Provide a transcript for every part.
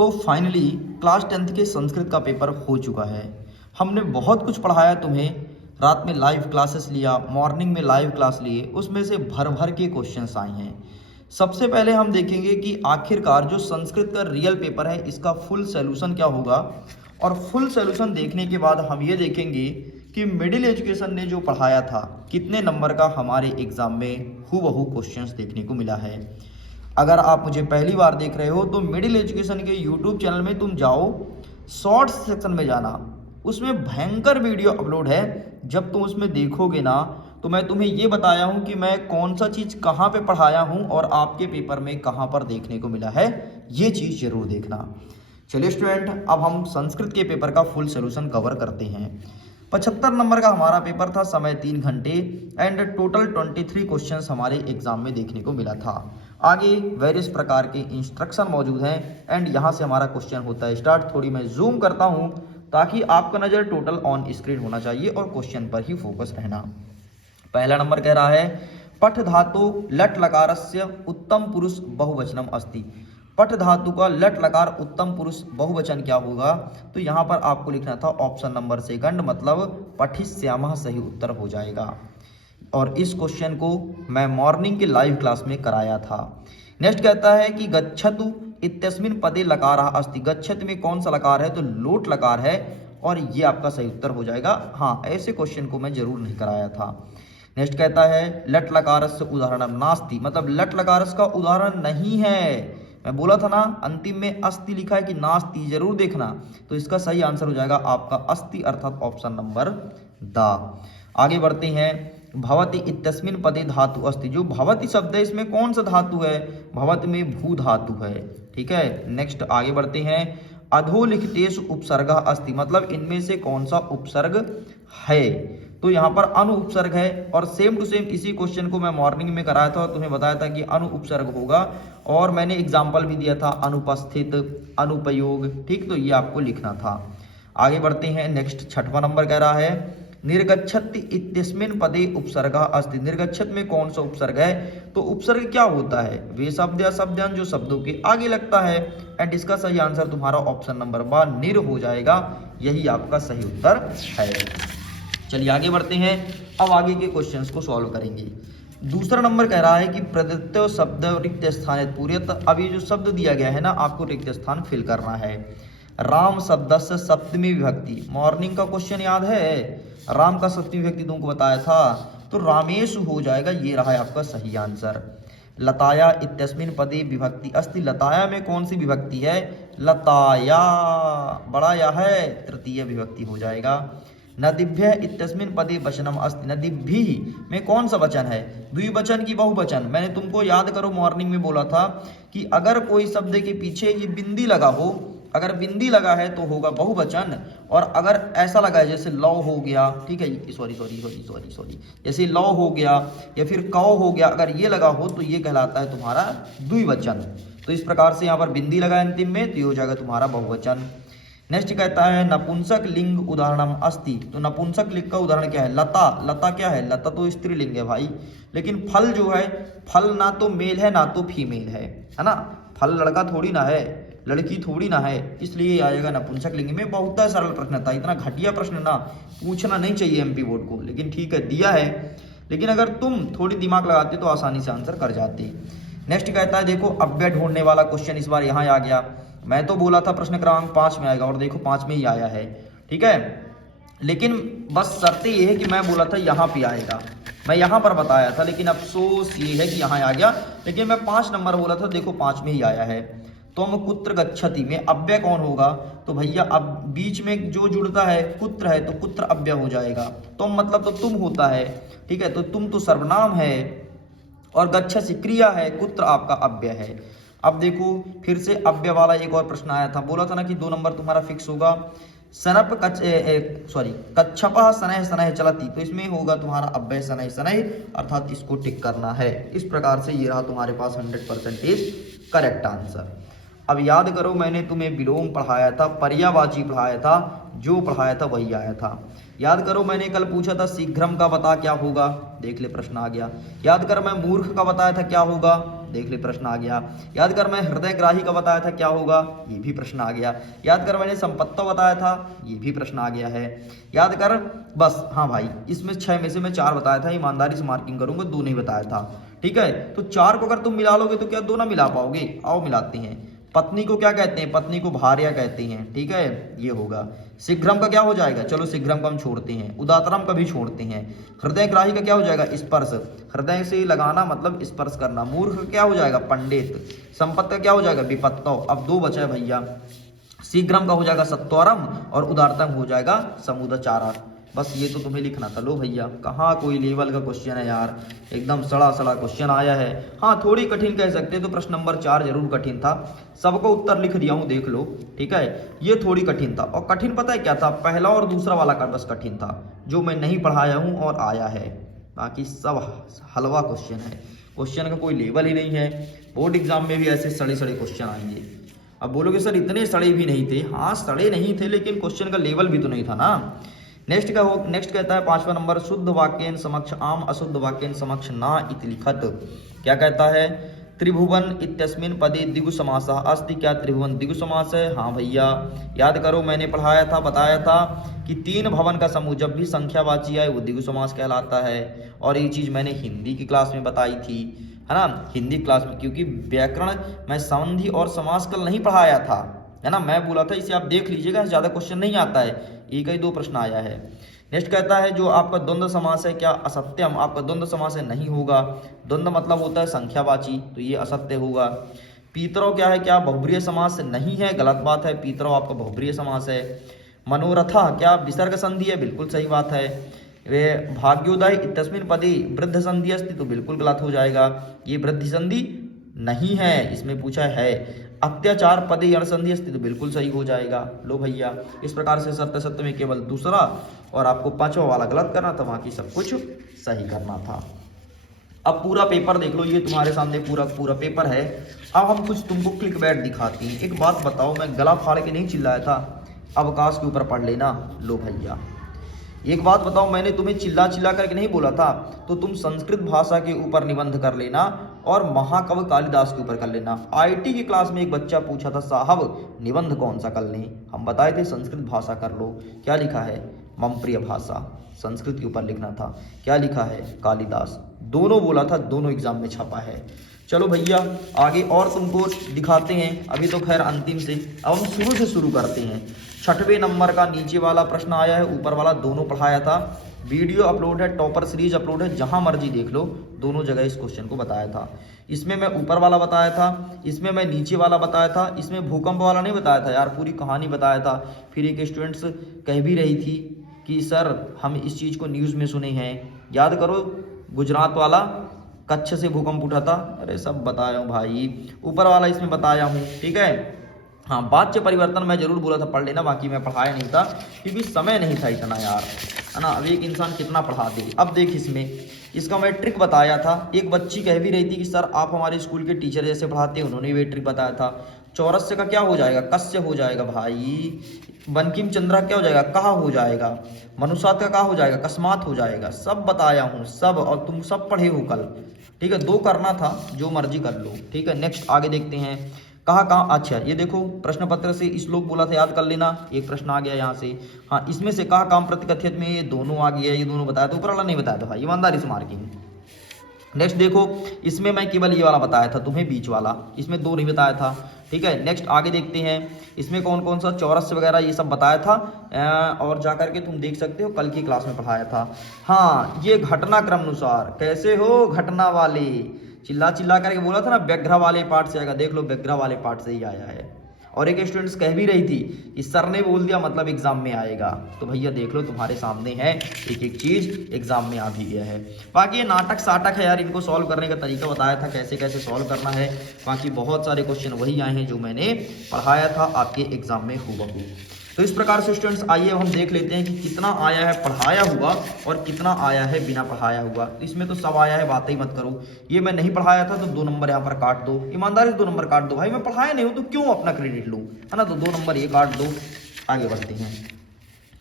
तो finally class 10th के संस्कृत का पेपर हो चुका है। हमने बहुत कुछ पढ़ाया तुम्हें, रात में लाइव क्लासेस लिया, मॉर्निंग में लाइव क्लास लिए, उसमें से भर भर के क्वेश्चंस आए हैं। सबसे पहले हम देखेंगे कि आखिरकार जो संस्कृत का रियल पेपर है इसका फुल सॉल्यूशन क्या होगा, और फुल सॉल्यूशन देखने के बाद हम ये देखेंगे कि मिडिल एजुकेशन ने जो पढ़ाया था कितने नंबर का हमारे एग्जाम में हूबहू क्वेश्चंस देखने को मिला है। अगर आप मुझे पहली बार देख रहे हो तो मिडिल एजुकेशन के यूट्यूब चैनल में तुम जाओ, शॉर्ट्स सेक्शन में जाना, उसमें भयंकर वीडियो अपलोड है। जब तुम उसमें देखोगे ना तो मैं तुम्हें ये बताया हूँ कि मैं कौन सा चीज़ कहाँ पे पढ़ाया हूँ और आपके पेपर में कहाँ पर देखने को मिला है, ये चीज़ जरूर देखना। चलिए स्टूडेंट, अब हम संस्कृत के पेपर का फुल सोल्यूशन कवर करते हैं। 75 नंबर का हमारा पेपर था, समय 3 घंटे, एंड टोटल 23 क्वेश्चंस हमारे एग्जाम में देखने को मिला था। आगे वेरियस प्रकार के इंस्ट्रक्शन मौजूद हैं एंड यहाँ से हमारा क्वेश्चन होता है स्टार्ट। थोड़ी मैं जूम करता हूँ ताकि आपका नज़र टोटल ऑन स्क्रीन होना चाहिए और क्वेश्चन पर ही फोकस रहना। पहला नंबर कह रहा है पठ धातु लट लकारस्य उत्तम पुरुष बहुवचनम अस्ति। पठ धातु का लट लकार उत्तम पुरुष बहुवचन क्या होगा, तो यहाँ पर आपको लिखना था ऑप्शन नंबर सेकंड, मतलब पठिष्यामः सही उत्तर हो जाएगा। और इस क्वेश्चन को मैं मॉर्निंग के लाइव क्लास में कराया था। नेक्स्ट कहता है कि गच्छतु इत्यस्मिन् पदे लकारः अस्ति। गच्छत में कौन सा लकार है, तो लोट लकार है, और ये आपका सही उत्तर हो जाएगा। हाँ, ऐसे क्वेश्चन को मैं जरूर नहीं कराया था। नेक्स्ट कहता है लट लकारस्य उदाहरणम नास्ति, मतलब लट लकारस का उदाहरण नहीं है। मैं बोला था ना अंतिम में अस्ति लिखा है कि नास्ति, जरूर देखना। तो इसका सही आंसर हो जाएगा आपका अस्ति, अर्थात ऑप्शन नंबर द। आगे बढ़ते हैं। भवति इत्यस्मिन् पदे धातु अस्ति। जो भवति शब्द है इसमें कौन सा धातु है, भवति में भू धातु है। ठीक है, नेक्स्ट आगे बढ़ते हैं। अधोलिखितेषु उपसर्गः अस्ति, मतलब इनमें से कौन सा उपसर्ग है, तो यहाँ पर अनु उपसर्ग है। और सेम टू सेम इसी क्वेश्चन को मैं मॉर्निंग में कराया था और तुम्हें बताया था कि अनु उपसर्ग होगा, और मैंने एग्जाम्पल भी दिया था अनुपस्थित, अनुपयोग। ठीक, तो ये आपको लिखना था। आगे बढ़ते हैं। नेक्स्ट छठवां नंबर कह रहा है निर्गच्छति इत्यस्मिन् पदे उपसर्गः अस्ति। निर्गच्छत में कौन सा उपसर्ग है, तो उपसर्ग क्या होता है, वे शब्द या शब्दांश जो शब्दों के आगे लगता है। एंड इसका सही आंसर तुम्हारा ऑप्शन नंबर बा निर हो जाएगा, यही आपका सही उत्तर है। चलिए आगे बढ़ते हैं, अब आगे के क्वेश्चंस को सॉल्व करेंगे। दूसरा नंबर कह रहा है कि प्रदत्त शब्द रिक्त स्थान पूर्यत। अब ये जो शब्द दिया गया है ना, आपको रिक्त स्थान फिल करना है। राम शब्द से सप्तमी विभक्ति, मॉर्निंग का क्वेश्चन याद है, राम का सप्तमी विभक्ति तुमको बताया था, तो रामेशु हो जाएगा, ये रहा है आपका सही आंसर। लताया इत्यस्मिन् पदे विभक्ति अस्ति। लताया में कौन सी विभक्ति है, लताया, बड़ा या है, तृतीय विभक्ति हो जाएगा। नदिभ्य इत्यस्मिन् पदे वचनम अस्ति। नदिभि में कौन सा वचन है, द्विवचन की बहुवचन। मैंने तुमको याद करो मॉर्निंग में बोला था कि अगर कोई शब्द के पीछे ये बिंदी लगा हो, अगर बिंदी लगा है तो होगा बहुवचन, और अगर ऐसा लगा है जैसे लौ हो गया, ठीक है, सॉरी, जैसे लौ हो गया या फिर कौ हो गया, अगर ये लगा हो तो ये कहलाता है तुम्हारा द्विवचन। तो इस प्रकार से यहाँ पर बिंदी लगा अंतिम में, तो ये हो जाएगा तुम्हारा बहुवचन। नेक्स्ट कहता है नपुंसक लिंग उदाहरणम अस्ति। तो नपुंसक लिंग का उदाहरण क्या है, लता। लता क्या है, लता तो स्त्रीलिंग है भाई, लेकिन फल जो है, फल ना तो मेल है ना तो फीमेल है ना। फल लड़का थोड़ी ना है, लड़की थोड़ी ना है, इसलिए आएगा नपुंसक लिंग में। बहुत सरल प्रश्न था, इतना घटिया प्रश्न ना पूछना नहीं चाहिए एमपी बोर्ड को, लेकिन ठीक है दिया है। लेकिन अगर तुम थोड़ी दिमाग लगाते तो आसानी से आंसर कर जाते। नेक्स्ट कहता है देखो अव्यय ढूंढने वाला क्वेश्चन इस बार यहाँ आ गया। मैं तो बोला था प्रश्न क्रमांक 5 में आएगा, और देखो 5 में ही आया है। ठीक है, लेकिन बस शर्त ये है कि मैं बोला था यहाँ पे आएगा, मैं यहाँ पर बताया था, लेकिन अफसोस ये है कि यहाँ आ गया। लेकिन मैं 5 नंबर बोला था, देखो 5 में ही आया है। तुम कुत्र गच्छति में अव्यय कौन होगा, तो भैया अब बीच में जो जुड़ता है कुत्र है, तो कुत्र अव्यय हो जाएगा। तुम मतलब तो तुम होता है, ठीक है, तो तुम तो सर्वनाम है, और गच्छसि क्रिया है, कुत्र आपका अव्यय है। अब देखो फिर से अव्यय वाला एक और प्रश्न आया था, बोला था ना कि 2 नंबर तुम्हारा फिक्स होगा। सनप कच्छपः शनैः शनैः चलति, तो इसमें होगा तुम्हारा अव्यय शनैः शनैः, अर्थात इसको टिक करना है। इस प्रकार से ये रहा तुम्हारे पास 100% करेक्ट आंसर। अब याद करो मैंने तुम्हें विलोम पढ़ाया था, पर्यायवाची पढ़ाया था, जो पढ़ाया था वही आया था। याद करो मैंने कल पूछा था शीघ्रम का बता क्या होगा, देख ले प्रश्न आ गया। याद कर मैं मूर्ख का बताया था क्या होगा, देख ले प्रश्न आ गया। याद कर मैं हृदयग्राही का बताया था क्या होगा, ये भी प्रश्न आ गया। याद कर मैंने संपत्ति बताया था, ये भी प्रश्न आ गया है। याद कर बस, हाँ भाई इसमें 6 में से मैं 4 बताया था, ईमानदारी से मार्किंग करूंगा, 2 नहीं बताया था। ठीक है, तो 4 को अगर तुम मिला लोगे तो क्या 2 ना मिला पाओगे? आओ मिलाते हैं। पत्नी को क्या कहते हैं? पत्नी को भार्या कहते हैं। ठीक है, ये होगा। शीघ्रम का क्या हो जाएगा? चलो शीघ्रम का हम छोड़ते हैं, उदातरम का भी छोड़ते हैं। हृदयग्राही का क्या हो जाएगा? स्पर्श, हृदय से लगाना मतलब स्पर्श करना। मूर्ख का क्या हो जाएगा? पंडित। संपत्ति का क्या हो जाएगा? विपत्तो। अब 2 बचा है भैया। शीघ्रम का हो जाएगा सत्वरम और उदारतम हो जाएगा समुदाचारा। बस ये तो तुम्हें लिखना था। लो भैया, कहाँ कोई लेवल का क्वेश्चन है यार, एकदम सड़ा सड़ा क्वेश्चन आया है। हाँ थोड़ी कठिन कह सकते हैं, तो प्रश्न नंबर 4 जरूर कठिन था। सबको उत्तर लिख दिया हूँ, देख लो। ठीक है, ये थोड़ी कठिन था। और कठिन पता है क्या था? पहला और दूसरा वाला का बस कठिन था, जो मैं नहीं पढ़ाया हूँ और आया है। बाकी सब हलवा क्वेश्चन है, क्वेश्चन का कोई लेवल ही नहीं है। बोर्ड एग्जाम में भी ऐसे सड़े सड़े क्वेश्चन आएंगे। अब बोलोगे सर इतने सड़े भी नहीं थे। हाँ सड़े नहीं थे, लेकिन क्वेश्चन का लेवल भी तो नहीं था ना। नेक्स्ट कहता है 5वां नंबर, शुद्ध वाक्यन समक्ष आम, अशुद्ध वाक्यन समक्ष ना इति लिखत। क्या कहता है? त्रिभुवन इत्यस्मिन पदे द्विगु समासः अस्ति। क्या त्रिभुवन द्विगु समास है? हाँ भैया, याद करो मैंने पढ़ाया था, बताया था कि 3 भवन का समूह जब भी संख्यावाची आए वो द्विगु समास कहलाता है। और ये चीज मैंने हिंदी की क्लास में बताई थी, है ना, हिंदी क्लास में, क्योंकि व्याकरण मैं संधि और समास कल नहीं पढ़ाया था, है ना। मैं बोला था इसे आप देख लीजिएगा, ज्यादा क्वेश्चन नहीं आता है, एक ही 2 प्रश्न आया है। नेक्स्ट कहता है जो आपका द्वंद्व समास है, क्या असत्यम आपका द्वंद्व समास है? नहीं होगा। द्वंद्व मतलब होता है संख्यावाची, तो ये असत्य होगा। पीतरो क्या है? क्या बहुब्रीय समास? नहीं है, गलत बात है, पीतरो आपका बहुब्रीय समास है। मनोरथा क्या विसर्ग संधि है? बिल्कुल सही बात है। वे भाग्योदय इत्यस्मिन पदे वृद्ध संधि अस्ति, तो बिल्कुल गलत हो जाएगा, ये वृद्धि संधि नहीं है, इसमें पूछा है। अत्याचार पदे अण संधि अस्ति, तो बिल्कुल सही हो जाएगा। लो भैया, इस प्रकार से सत्य सत्य में केवल दूसरा और आपको 5वां वाला गलत करना था, बाकी सब कुछ सही करना था। अब पूरा पेपर देख लो, ये तुम्हारे सामने पूरा पेपर है। अब हम कुछ तुमको क्लिक बैट दिखाते हैं। एक बात बताओ, मैं गला फाड़ के नहीं चिल्लाया था, अवकाश के ऊपर पढ़ लेना। लो भैया, एक बात बताओ, मैंने तुम्हें चिल्ला चिल्ला करके नहीं बोला था, तो तुम संस्कृत भाषा के ऊपर निबंध कर लेना और महाकवि कालिदास के ऊपर कर लेना। आईटी की क्लास में एक बच्चा पूछा था, साहब निबंध कौन सा कर लें? हम बताए थे संस्कृत भाषा कर लो। क्या लिखा है? मम प्रिय भाषा, संस्कृत के ऊपर लिखना था। क्या लिखा है? कालिदास। दोनों बोला था, दोनों एग्जाम में छपा है। चलो भैया आगे और तुमको दिखाते हैं। अभी तो खैर अंतिम से, अब हम शुरू से शुरू करते हैं। 6वें नंबर का नीचे वाला प्रश्न आया है, ऊपर वाला दोनों पढ़ाया था। वीडियो अपलोड है, टॉपर सीरीज अपलोड है, जहां मर्जी देख लो, दोनों जगह इस क्वेश्चन को बताया था। इसमें मैं ऊपर वाला बताया था, इसमें मैं नीचे वाला बताया था, इसमें भूकंप वाला नहीं बताया था यार, पूरी कहानी बताया था। फिर एक स्टूडेंट्स कह भी रही थी कि सर हम इस चीज़ को न्यूज़ में सुने हैं, याद करो गुजरात वाला कच्छ से भूकंप उठा था। अरे सब बताया हूँ भाई, ऊपर वाला इसमें बताया हूँ। ठीक है, हाँ वाच्य परिवर्तन मैं जरूर बोला था पढ़ लेना, बाकी मैं पढ़ाया नहीं था क्योंकि समय नहीं था इतना यार, है ना। अब एक इंसान कितना पढ़ा दे। अब देख इसमें, इसका मैं ट्रिक बताया था। एक बच्ची कह भी रही थी कि सर आप हमारे स्कूल के टीचर जैसे पढ़ाते हैं, उन्होंने भी ट्रिक बताया था। चौरस्य का क्या हो जाएगा? कस्य हो जाएगा भाई। बंकिम चंद्रा क्या हो जाएगा? कहा हो जाएगा। मनुष्यात का कहा हो जाएगा? कस्मात हो जाएगा। सब बताया हूँ सब, और तुम सब पढ़े हो कल। ठीक है, 2 करना था, जो मर्जी कर लो। ठीक है, नेक्स्ट आगे देखते हैं। कहाँ अच्छा ये देखो, प्रश्न पत्र से श्लोक बोला था, याद कर लेना। एक प्रश्न आ गया यहाँ से। हाँ इसमें से कहा काम प्रतिकथित में ये दोनों आ गया, ये दोनों बताया था, ऊपर वाला नहीं बताया था भाई, ईमानदारी से मार्किंग। नेक्स्ट देखो, इसमें मैं केवल ये वाला बताया था तुम्हें, बीच वाला, इसमें 2 नहीं बताया था। ठीक है, नेक्स्ट आगे देखते हैं। इसमें कौन कौन सा चौरस वगैरह ये सब बताया था, और जा करके तुम देख सकते हो, कल की क्लास में पढ़ाया था। हाँ ये घटनाक्रम अनुसार, कैसे हो घटना वाले, चिल्ला चिल्ला करके बोला था ना, व्याघ्र वाले पार्ट से आएगा, देख लो व्याघ्र वाले पार्ट से ही आया है। और एक स्टूडेंट्स कह भी रही थी कि सर ने बोल दिया मतलब एग्जाम में आएगा, तो भैया देख लो तुम्हारे सामने है, एक एक चीज एग्जाम में आ भी गया है। बाकी ये नाटक साटक है यार, इनको सॉल्व करने का तरीका बताया था कैसे कैसे सॉल्व करना है। बाकी बहुत सारे क्वेश्चन वही आए हैं जो मैंने पढ़ाया था आपके एग्जाम में हूबहू। तो इस प्रकार से स्टूडेंट्स आइए अब हम देख लेते हैं कि कितना आया है पढ़ाया हुआ और कितना आया है बिना पढ़ाया हुआ। तो इसमें तो सब आया है, बात ही मत करो। ये मैं नहीं पढ़ाया था तो 2 नंबर यहाँ पर काट दो, ईमानदारी से 2 नंबर काट दो भाई, मैं पढ़ाया नहीं हूँ तो क्यों अपना क्रेडिट लूँ, है ना। तो 2 नंबर ये काट दो। आगे बढ़ते हैं।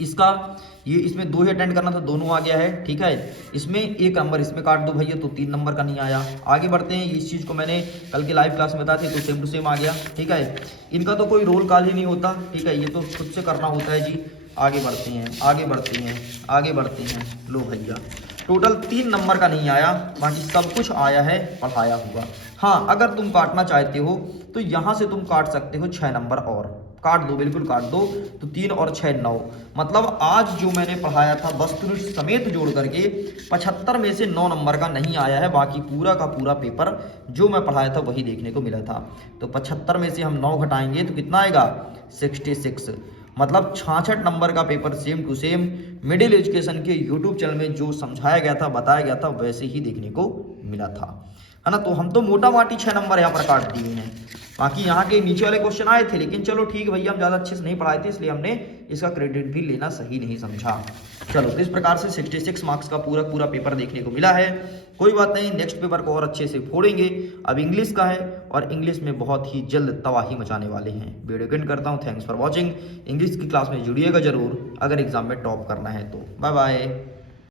इसका ये इसमें 2 ही अटेंड करना था, दोनों आ गया है, ठीक है। इसमें 1 नंबर इसमें काट दो भैया, तो 3 नंबर का नहीं आया। आगे बढ़ते हैं, इस चीज़ को मैंने कल की लाइव क्लास में बताया था, तो सेम टू सेम आ गया, ठीक है। इनका तो कोई रोल कॉल ही नहीं होता, ठीक है, ये तो खुद से करना होता है जी। आगे बढ़ते हैं, आगे बढ़ते हैं, आगे बढ़ते हैं। लो भैया, टोटल 3 नंबर का नहीं आया, बाकी सब कुछ आया है पढ़ाया हुआ। हाँ, अगर तुम काटना चाहते हो तो यहाँ से तुम काट सकते हो 6 नंबर और काट दो, बिल्कुल काट दो। तो 3 और 6 9, मतलब आज जो मैंने पढ़ाया था वस्तुनिष्ठ समेत जोड़ करके 75 में से 9 नंबर का नहीं आया है, बाकी पूरा का पूरा पेपर जो मैं पढ़ाया था वही देखने को मिला था। तो 75 में से हम 9 घटाएंगे तो कितना आएगा 66, मतलब 66 नंबर का paper same to same middle education के यूट्यूब चैनल में जो समझाया गया था, बताया गया था, वैसे ही देखने को मिला था, है ना। तो हम तो मोटा माटी 6 नंबर यहाँ पर काट दिए हैं। बाकी यहाँ के नीचे वाले क्वेश्चन आए थे, लेकिन चलो ठीक है भैया, हम ज़्यादा अच्छे से नहीं पढ़ाए थे, इसलिए हमने इसका क्रेडिट भी लेना सही नहीं समझा। चलो, तो इस प्रकार से 66 मार्क्स का पूरा पूरा पेपर देखने को मिला है। कोई बात नहीं, नेक्स्ट पेपर को और अच्छे से फोड़ेंगे। अब इंग्लिश का है और इंग्लिश में बहुत ही जल्द तबाही मचाने वाले हैं। वीडियो एंड करता हूँ, थैंक्स फॉर वॉचिंग। इंग्लिश की क्लास में जुड़िएगा जरूर अगर एग्जाम में टॉप करना है तो। Bye bye.